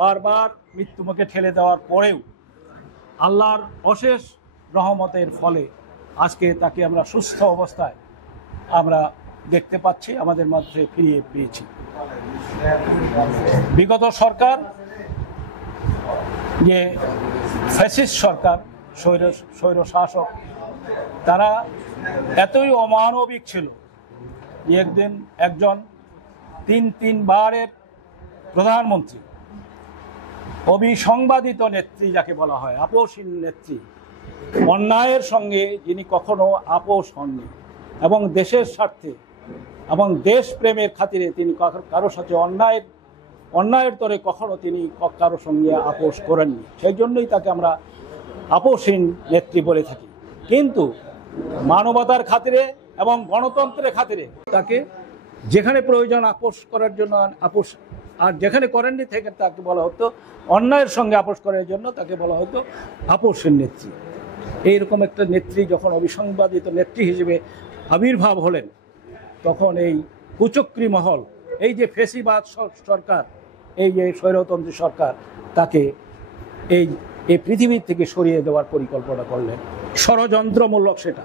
বারবার মৃত্যুমুখে ঠেলে দেওয়ার পরেও আল্লাহর অশেষ রহমতের ফলে আজকে তাকে আমরা সুস্থ অবস্থায় আমরা দেখতে পাচ্ছি, আমাদের মধ্যে ফিরিয়ে পেয়েছি। বিগত সরকার, যে ফ্যাসিস্ট সরকার, স্বৈর শাসক, তারা এতই অমানবিক ছিল যে একদিন একজন তিনবারের প্রধানমন্ত্রী, অবিসংবাদিত নেত্রী যাকে বলা হয়, আপোষহীন নেত্রী, অন্যায়ের সঙ্গে যিনি কখনো আপোষ হননি এবং দেশের স্বার্থে এবং দেশপ্রেমের খাতিরে তিনি কারোর সাথে অন্যায়ের তরে কখনো তিনি কারোর সঙ্গে আপোষ করেননি। সেই জন্যই তাকে আমরা আপোষহীন নেত্রী বলে থাকি। কিন্তু মানবতার খাতিরে এবং গণতন্ত্রের খাতিরে তাকে যেখানে প্রয়োজন আপোষ করার জন্য আপোষ, আর যেখানে করেননি থেকে তাকে বলা হতো অন্যায়ের সঙ্গে আপোষ করার জন্য তাকে বলা হতো আপোষহীন নেত্রী। এইরকম একটা নেত্রী যখন অবিসংবাদিত নেত্রী হিসেবে আবির্ভাব হলেন, তখন এই কুচক্রী মহল, এই যে ফেসিবাদ সরকার, এই যে স্বৈরতন্ত্রী সরকার, তাকে এই পৃথিবীর থেকে সরিয়ে দেওয়ার পরিকল্পনা করলেন। ষড়যন্ত্রমূলক সেটা,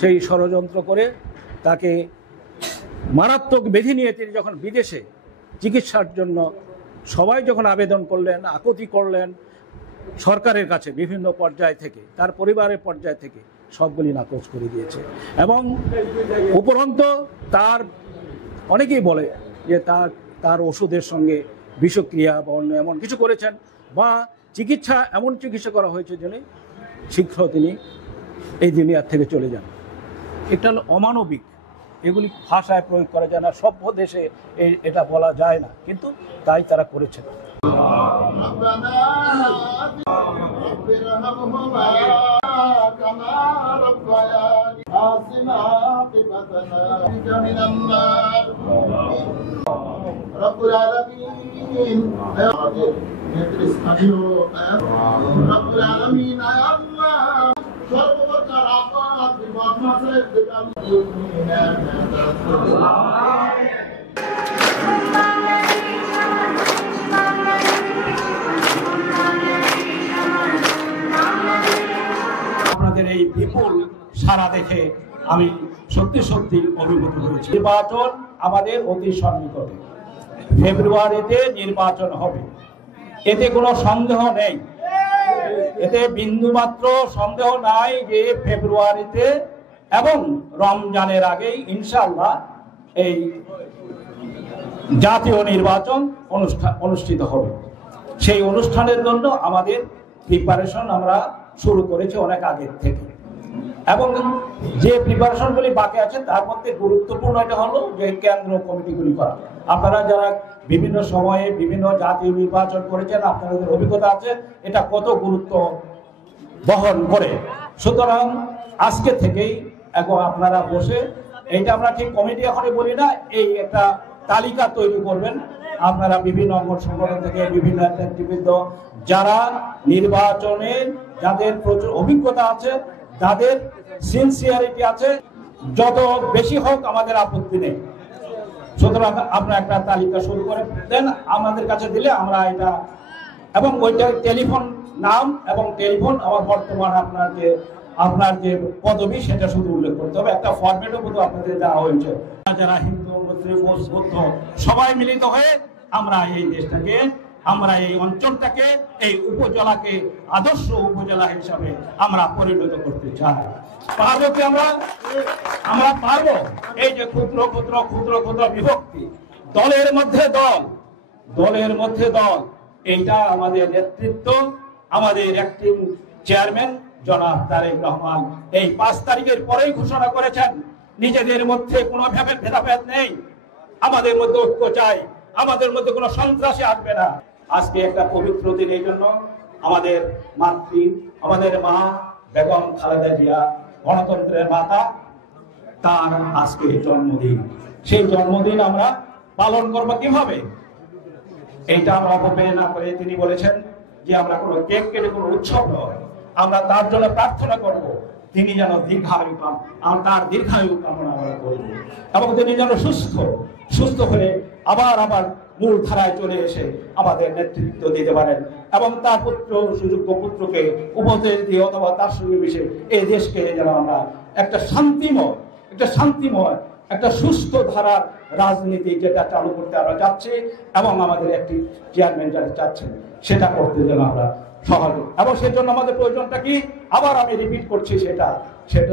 সেই ষড়যন্ত্র করে তাকে মারাত্মক ব্যাধি নিয়ে তিনি যখন বিদেশে চিকিৎসার জন্য সবাই যখন আবেদন করলেন, আকুতি করলেন সরকারের কাছে বিভিন্ন পর্যায় থেকে, তার পরিবারের পর্যায় থেকে, সবগুলি নাকচ করে দিয়েছে। এবং উপরন্তু তার অনেকেই বলে যে তার ওষুধের সঙ্গে বিষক্রিয়া বা অন্য এমন কিছু করেছেন, বা এমন চিকিৎসা করা হয়েছে যেন শীঘ্র তিনি এই দুনিয়ার থেকে চলে যান। এটা হলো অমানবিক, এগুলি ভাষায় প্রয়োগ করা যায় না, সভ্য দেশে এটা বলা যায় না, কিন্তু তাই তারা করেছেন। আপনাদের এই বিপুল সাড়া দেখে আমি সত্যি অভিভূত হয়েছি। নির্বাচন আমাদের অতি সন্নিকটে, ফেব্রুয়ারিতে নির্বাচন হবে, এতে কোনো সন্দেহ নেই, এতে বিন্দুমাত্র সন্দেহ নাই যে ফেব্রুয়ারিতে এবং রমজানের আগেই ইনশাআল্লাহ এই জাতীয় নির্বাচন অনুষ্ঠিত হবে। সেই অনুষ্ঠানের জন্য আমাদের প্রিপারেশন আমরা শুরু করেছি অনেক আগের থেকে, এবং যে প্রিপারেশনগুলি বাকি আছে তার মধ্যে গুরুত্বপূর্ণ এটা হলো যে কেন্দ্র কমিটিগুলি করা। আপনারা যারা বিভিন্ন সময়ে বিভিন্ন জাতীয় নির্বাচন করেছেন, আপনাদের অভিজ্ঞতা আছে এটা কত গুরুত্ব বহন করে। সুতরাং আজকে থেকেই এখন আপনারা বসে, এইটা আমরা ঠিক কমিটি এখনই বলি না, এই একটা তালিকা তৈরি করবেন আপনারা বিভিন্ন অঙ্গ সংগঠন থেকে, বিভিন্ন নেতৃবৃন্দ যারা নির্বাচনে যাদের প্রচুর অভিজ্ঞতা আছে, যাদের সিনসিয়ারিটি আছে, যত বেশি হোক আমাদের আপত্তি নেই। সুতরাং আপনারা একটা তালিকা শুরু করে দেন, আমাদের কাছে দিলে আমরা এটা, এবং ওইটা টেলিফোন নাম এবং টেলিফোন আমার বর্তমান আপনার যে পদবি সেটা শুধু উল্লেখ করতে হবে। একটা ফরম্যাটও কিন্তু আপনাদের দেওয়া হয়েছে। যারা হিন্দু, মুসলিম, বৌদ্ধ সবাই মিলিত হয়ে আমরা এই দেশটাকে, আমরা এই অঞ্চলটাকে, এই উপজেলাকে আদর্শ উপজেলা হিসাবে আমরা পরিণত করতে চাই। পারবো কি আমরা পারবো? এই যে ক্ষুদ্র বিভক্তি, দলের মধ্যে দল, এইটা আমাদের নেতৃত্ব, আমাদের অ্যাক্টিং চেয়ারম্যান জনাব তারেক রহমান এই 5 তারিখের পরেই ঘোষণা করেছেন, নিজেদের মধ্যে কোনো ভেদাভেদ নেই, আমাদের মধ্যে ঐক্য চাই, আমাদের মধ্যে কোনো সন্ত্রাসী আসবে না। আজকে একটা পবিত্র দিন, এই জন্য আমাদের আমাদের মা বেগম খালেদা জিয়া, গণতন্ত্রের মাতা, তার আজকে জন্মদিন। সেই জন্মদিন আমরা পালন করব কিভাবে? এইটা আমরা অপব্যয় না করে তিনি বলেছেন যে আমরা কোনো কেক কেটে কোনো উৎসব নয়, আমরা তার জন্য প্রার্থনা করব তিনি যেন দীর্ঘায়ু পান, তার দীর্ঘায়ু কামনা আমরা করব, এবং তিনি যেন সুস্থ হয়ে আবার মূল ধারায় চলে এসে আমাদের নেতৃত্ব দিতে পারেন এবং তার পুত্র সুযোগ্য পুত্রকে উপদেশ দিয়ে অথবা তার সঙ্গে মিশে এই দেশকে যেন আমরা একটা শান্তিময় একটা সুস্থ ধারার রাজনীতি যেটা চালু করতে আমরা যাচ্ছি এবং আমাদের একটি চেয়ারম্যান যারা চাচ্ছেন সেটা করতে যেন আমরা সহজ এবং সেজন্য আমাদের প্রয়োজনটা কি আবার আমি রিপিট করছি সেটা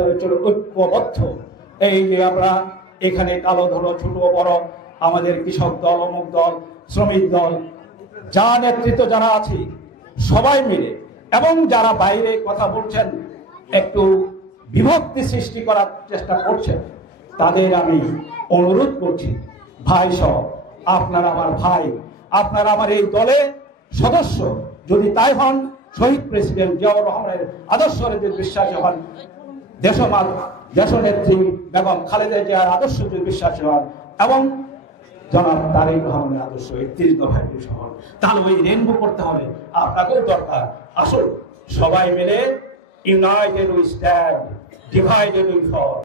হচ্ছে ঐক্যবদ্ধ। এই যে আমরা এখানে কালো ধরো ছোট বড় আমাদের কৃষক দল অমুক দল শ্রমিক দল যা নেতৃত্ব যারা আছে সবাই মিলে এবং যারা বাইরে কথা বলছেন একটু বিভক্তি সৃষ্টি করার চেষ্টা করছেন তাদের আমি অনুরোধ করছি ভাই সহ আপনারা আমার ভাই, আপনারা আমার এই দলের সদস্য যদি তাই হন শহীদ প্রেসিডেন্ট জিয়াউর রহমানের আদর্শে যদি বিশ্বাসী হন, দেশনেত্রী বেগম খালেদা জিয়ার আদর্শ যদি বিশ্বাসী হন এবং জনাব তারেক রহমানের আদর্শ ৩১ দফায় সহ, তাহলে ওই রেনবো করতে হবে। আপনাকেও দরকার আসল সবাই মিলে united we stand, divided we fall.